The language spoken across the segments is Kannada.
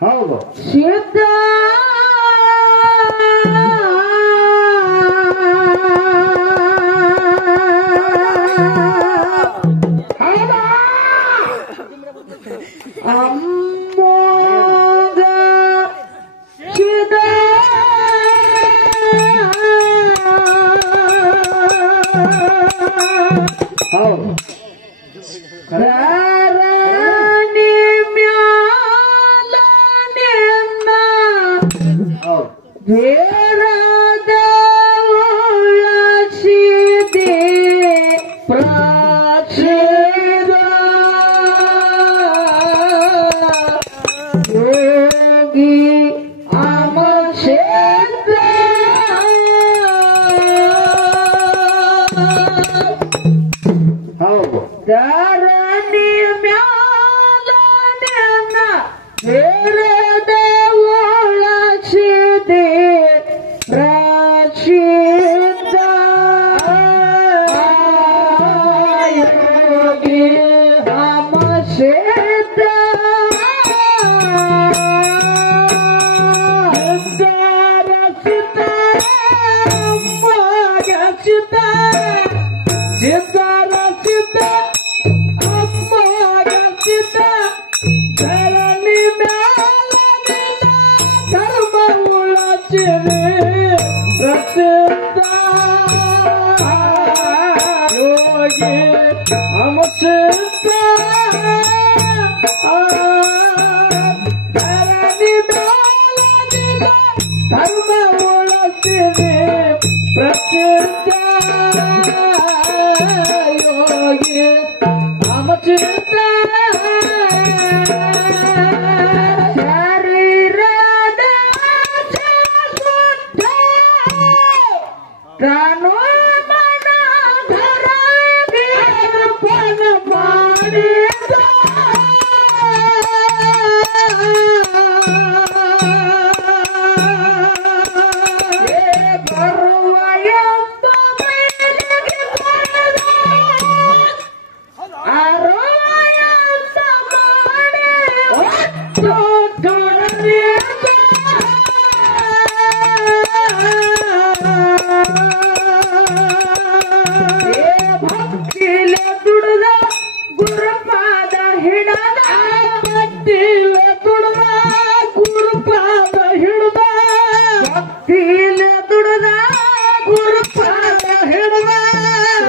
ಹೌದು ಸಿದ್ಧ ಅಮ್ಮೋಗ ಸಿದ್ಧ ಹೌದು ಧಾರಣಿ ಮ್ಯಾಲ ನಿನ್ನ ಹೌದು ಧೀರದ ಉಳಸಿದೆ ಪ್ರಾಚೀನ ಯೋಗಿ ಅಮಶೇಂದ್ರ ಹೌದು ಧರಣಿ ಮ್ಯಾಲ ನಿನ್ನ ಧೀರದ ಉಳಸಿದೆ ಪ್ರಾಚೀನ ಯೋಗಿ ಅಮಶೇಂದ್ರ ಧರಣಿ ಮ್ಯಾಲ ಧರ್ಮ ಉಳಚಿದೆ ಪ್ರಸಿದ್ಧ ಯೋಗಿ ಅಮಸಿದ್ಧ ಧರಣಿ ಮ್ಯಾಲ ಧರ್ಮ ಉಳಚಿದೆ ಪ್ರಸಿದ್ಧ ಯೋಗಿ ಅಮಸಿದ್ಧ ಶರೀರದ ಶುದ್ಧ ತಾನು ಮನಧರಗೆ ಅರ್ಪಣ ಮಾಡಿದ ಬರುವ ಎಂಬ ಮೈಲಿಗೆ ಕೊಡದ ಅರೋಯಂತ ಮಾಡಿ ಒತ್ತು ತೊಡಲಿದ ಭಕ್ತಿಲೆ ದುಡಿದ ಗುರುಪಾದ ಹಿಡದ ಭಕ್ತಿಲೆ ದುಡಿದ ಗುರುಪಾದ ಹಿಡದ ಭಕ್ತಿಲೆ ದುಡಿದ ಗುರುಪಾದ ಹಿಡದ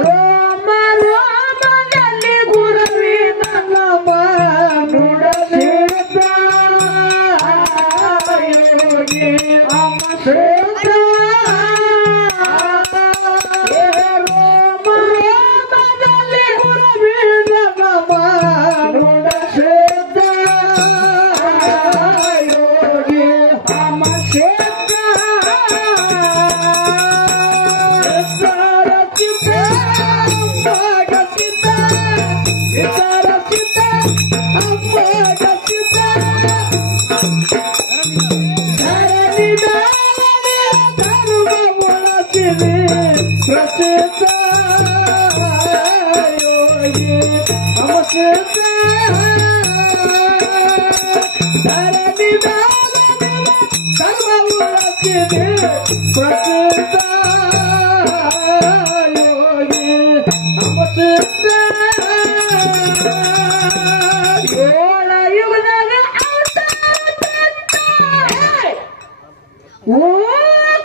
ರೋಮ ರೋಮದಲ್ಲಿ ಗುರುವಿನ ನಮ ನುಡಸಿದ ಯೋಗಿ ಅಮಶೇಂದ್ರ ರೋಮ ರೋಮದಲ್ಲಿ ಗುರುವಿನ ನಮ ನುಡಸಿದ ಯೋಗಿ ಅಮಶೇಂದ್ರ ಪ್ರಸಿದ್ಧ ಯೋಗಿ ಅಮಸಿದ್ಧ ಧರಣಿ ಧರ್ಮ ಉಳಸಿದೆ ಪ್ರಸಿದ್ಧ ಯೋಗಿ ಅಮಸಿದ್ಧ ಏಳ ಯುಗದಾಗ ಓ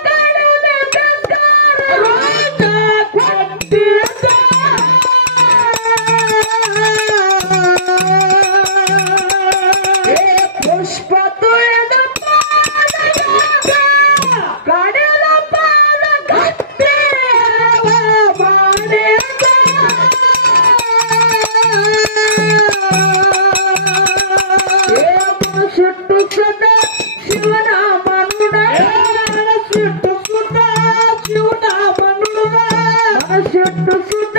ಕಡುದ ಕಂಕಾರ ರೋಗ ಕೊಟ್ಟಿದ್ದ ಪುಷ್ಪ ತುಳಿದ ಪಾದದಾಗ ಕಡಲ ಪಾದ ಗಟ್ಟಿ ಮಾಡಿದ ಸುಟ್ಟು ಸದ ಶಿವನಾಮ ನುಡ ಸುಟ್ಟು ಸುದ ಶಿವನಾಮ ನುಡುವ ಸುಟ್ಟು ಸುದ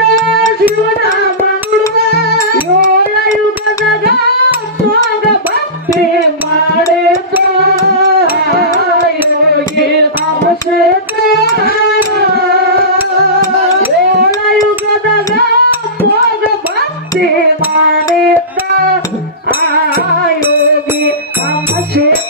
ಶಿವನಾಮ ನುಡುವ ಏಳ ಯುಗದಾಗ ಸ್ವಾಗ ಭಕ್ತಿ ಮಾಡಿದ ಯೋಗಿ ಅಮಶೇಂದ್ರ ಏಳ ಯುಗದಾಗ ಸ್ವಾಗ ಭಕ್ತಿ ಮಾಡಿದ ಯೋಗಿ ಅಮಶೇಂದ್ರ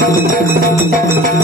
Thank you.